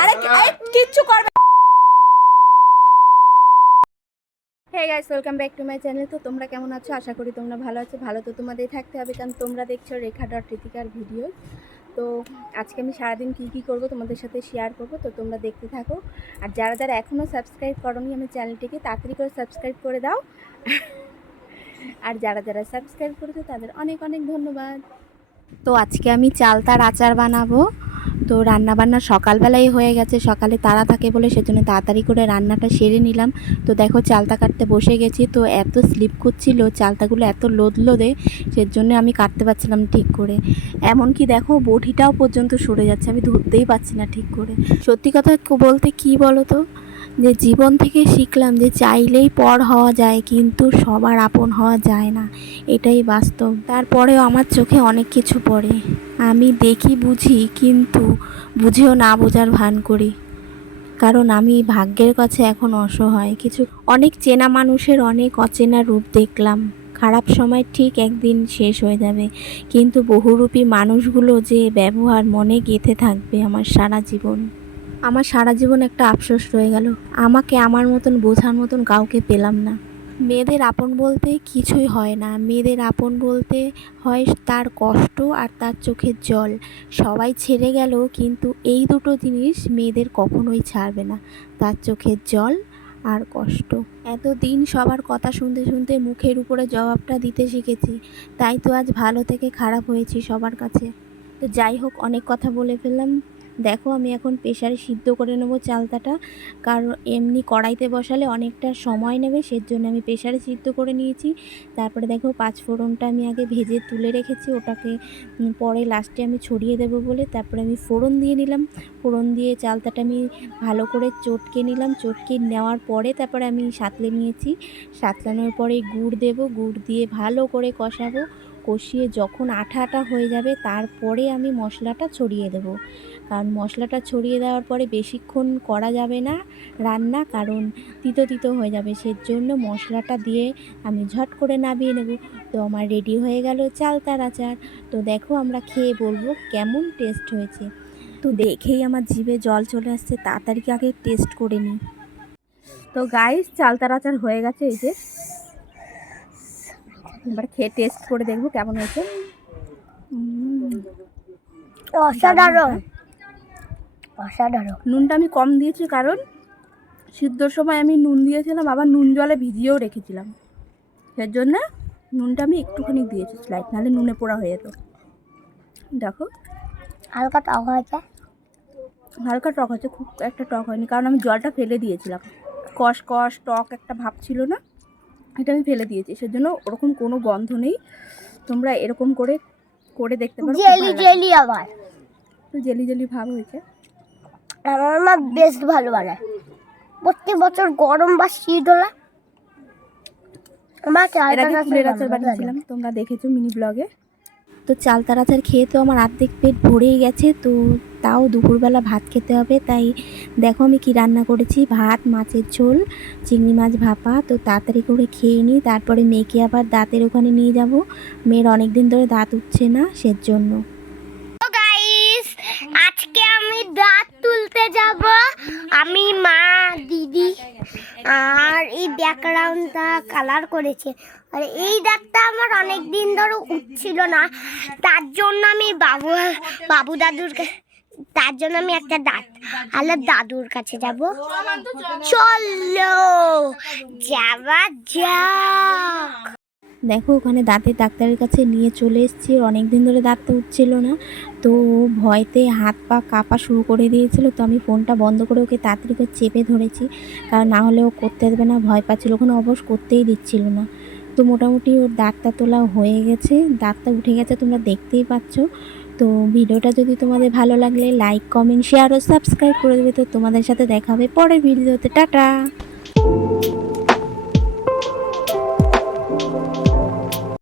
আরে কিচ্ছু করবে। Hey guys, welcome back to my channel. তো তোমরা কেমন আছো? আশা করি তোমরা ভালো আছো। ভালো তো তোমাদের থাকতে হবে, কারণ তোমরা দেখছো রেখা ডট ঋতিকার ভিডিও। তো আজকে আমি সারাদিন কী করব তোমাদের সাথে শেয়ার করব, তো তোমরা দেখতে থাকো। আর যারা যারা এখনও সাবস্ক্রাইব করোনি আমার চ্যানেলটিকে তাড়াতাড়ি করে সাবস্ক্রাইব করে দাও। আর যারা যারা সাবস্ক্রাইব করেছো তাদের অনেক অনেক ধন্যবাদ। তো আজকে আমি চালতার আচার বানাবো। তো রান্নাবান্না সকালবেলাই হয়ে গেছে, সকালে তাড়া থাকে বলে সেজন্য তাড়াতাড়ি করে রান্নাটা সেরে নিলাম। তো দেখো চালতা কাটতে বসে গেছি, তো এত স্লিপ করছিল, চালতাগুলো এত লোদে সেজন্য আমি কাটতে পারছিলাম ঠিক করে। এমনকি দেখো বটিটাও পর্যন্ত সরে যাচ্ছে, আমি ধরতেই পারছি না ঠিক করে। সত্যি কথা বলতে কি বলো তো, যে জীবন থেকে শিখলাম যে চাইলেই পর হওয়া যায়, কিন্তু সবার আপন হওয়া যায় না, এটাই বাস্তব। তারপরেও আমার চোখে অনেক কিছু পড়ে, আমি দেখি বুঝি, কিন্তু বুঝেও না বোঝার ভান করি, কারণ আমি ভাগ্যের কাছে এখন অসহায়। অনেক চেনা মানুষের অনেক অচেনা রূপ দেখলাম। খারাপ সময় ঠিক একদিন শেষ হয়ে যাবে, কিন্তু বহুরূপী মানুষগুলো যে ব্যবহার মনে গেঁথে থাকবে আমার সারা জীবন। আমার সারা জীবন একটা আফসোস রয়ে গেল, আমাকে আমার মতন বোঝার মতন কাউকে পেলাম না। মেয়েদের আপন বলতে কিছুই হয় না, মেয়েদের আপন বলতে হয় তার কষ্ট আর তার চোখের জল। সবাই ছেড়ে গেল, কিন্তু এই দুটো জিনিস মেয়েদের কখনোই ছাড়বে না, তার চোখের জল আর কষ্ট। এতদিন সবার কথা শুনতে শুনতে মুখের উপরে জবাবটা দিতে শিখেছি, তাই তো আজ ভালো থেকে খারাপ হয়েছি সবার কাছে। তো যাই হোক, অনেক কথা বলে ফেললাম। দেখো আমি এখন প্রেসারে সিদ্ধ করে নেবো চালতাটা, কারণ এমনি কড়াইতে বসালে অনেকটা সময় নেবে, সেজন্য আমি প্রেসারে সিদ্ধ করে নিয়েছি। তারপরে দেখো পাঁচফোড়নটা আমি আগে ভেজে তুলে রেখেছি, ওটাকে পরে লাস্টে আমি ছড়িয়ে দেবো বলে তারপরে আমি ফোড়ন দিয়ে নিলাম। ফোড়ন দিয়ে চালতাটা আমি ভালো করে চটকে নিলাম, চটকে নেওয়ার পরে তারপরে আমি সাঁতলে নিয়েছি। সাঁতলানোর পরে গুড় দেব, গুড় দিয়ে ভালো করে কষাবো। কষিয়ে যখন আঠা আঠা হয়ে যাবে তারপরে আমি মশলাটা ছড়িয়ে দেব, কারণ মশলাটা ছড়িয়ে দেওয়ার পরে বেশিক্ষণ করা যাবে না রান্না, কারণ তিতো তিতো হয়ে যাবে, সেজন্য মশলাটা দিয়ে আমি ঝট করে নামিয়ে নেব। তো আমার রেডি হয়ে গেল চালতার আচার। তো দেখো আমরা খেয়ে বলবো কেমন টেস্ট হয়েছে। তো দেখেই আমার জিভে জল চলে আসছে, তাড়াতাড়ি আগে টেস্ট করে নিই। তো গাইস, চালতার আচার হয়ে গেছে, এই যে এবার খেয়ে টেস্ট করে দেখবো কেমন হয়েছে। অসাধারণ অসাধারণ। নুনটা আমি কম দিয়েছি, কারণ সিদ্ধর সময় আমি নুন দিয়েছিলাম, আবার নুন জলে ভিজিয়েও রেখেছিলাম, সেই জন্য নুনটা আমি একটুখানি দিয়েছি স্লাইড, নাহলে নুনে পোড়া হয়ে যেত। দেখো হালকা টক হয়েছে, হালকা টক হয়েছে, খুব একটা টক হয়নি, কারণ আমি জলটা ফেলে দিয়েছিলাম। কষ কষ টক একটা ভাব ছিল না, এটা আমি ফেলে দিয়েছি, সেজন্য ওরকম কোনো গন্ধ নেই। তোমরা এরকম করে করে দেখতে পারো, জেলি জেলি। আবার জেলি জেলি ভাব হয়েছে। আমার মা বেশ ভালো বানায়, প্রত্যেক বছর গরম বা শীত হলে আমার ফুলের আচার বানিয়েছিলাম, তোমরা দেখেছো মিনি ব্লগে। তো চালতার আচার খেয়ে তো আমার অর্ধেক পেট ভরেই গেছে, তো তাও দুপুরবেলা ভাত খেতে হবে, তাই দেখো আমি কি রান্না করেছি। ভাত, মাছের ঝোল, চিংড়ি মাছ ভাপা। তো তাড়াতাড়ি করে খেয়ে নিই, তারপরে মেয়েকে আবার দাঁতের ওখানে নিয়ে যাব, মেয়ের অনেক দিন ধরে দাঁত উঠছে না, সেজন্য। আজকে আমি দাঁত তুলতে যাব, আমি, মা, দিদি, আর এই ব্যাকগ্রাউন্ডটা কালার করেছে। আর এই দাঁতটা আমার অনেক দিন ধরে উঠছিল না, তার জন্য আমি বাবু দাদুর তার জন্য আমি একটা দাঁত আলাদা দাদুর কাছে যাব। চলো যাওয়া যাক। দেখো ওখানে দাঁতের ডাক্তারের কাছে নিয়ে চলে এসেছি, অনেক দিন ধরে দাঁতটা উঠছিল না, তো ভয়তে হাত পা কাঁপা শুরু করে দিয়েছিল। তো আমি ফোনটা বন্ধ করে ওকে তাড়াতাড়ি করে চেপে ধরেছি, কারণ না হলে ও করতে দেবে না, ভয় পাচ্ছিল, ওখানে অবশ্য করতেই দিচ্ছিল না। তো মোটামুটি ওর দাঁতটা তোলা হয়ে গেছে, দাঁতটা উঠে গেছে, তোমরা দেখতেই পাচ্ছ। তো ভিডিওটা যদি তোমাদের ভালো লাগলে লাইক, কমেন্ট, শেয়ার ও সাবস্ক্রাইব করে দেবে। তো তোমাদের সাথে দেখা হবে পরের ভিডিওতে। টাটা।